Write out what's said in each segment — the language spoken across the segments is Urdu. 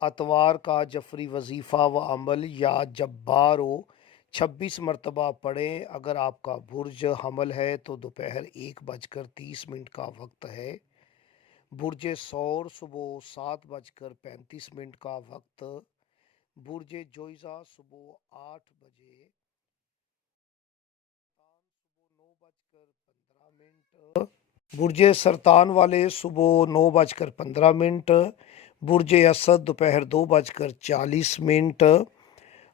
اتوار کا جفری وظیفہ و عمل یا جبارو 26 مرتبہ پڑھیں۔ اگر آپ کا برج حمل ہے تو دوپہر 1:30 کا وقت ہے۔ برج ثور صبح 7:35 کا وقت۔ برج جوئزہ صبح 8 بجے۔ برج سرطان والے صبح 9:15۔ برج اسد دوپہر 2:40۔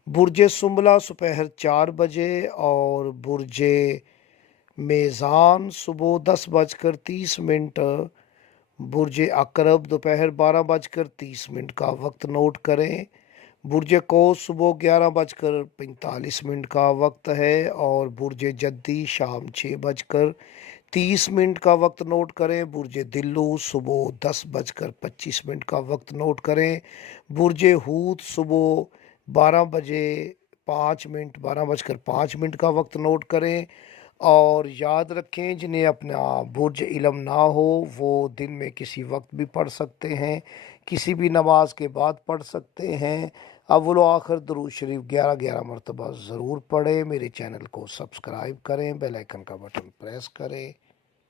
برج سنبلہ دوپہر 4 بجے اور برج میزان صبح 10:30۔ برج عقرب دوپہر 12:30 کا وقت نوٹ کریں۔ برج قوس صبح 11:45 کا وقت ہے اور برج جدی شام 6:30 کا وقت نوٹ کریں۔ برج دلو صبح 10:25 کا وقت نوٹ کریں۔ برج حوت صبح 12:05 کا وقت نوٹ کریں۔ اور یاد رکھیں، جنہیں اپنا برج علم نہ ہو وہ دن میں کسی وقت بھی پڑھ سکتے ہیں، کسی بھی نماز کے بعد پڑھ سکتے ہیں۔ اول و آخر درود شریف 11 مرتبہ ضرور پڑھیں۔ میرے چینل کو سبسکرائب کریں، بیل آئیکن کا بٹن پریس کریں۔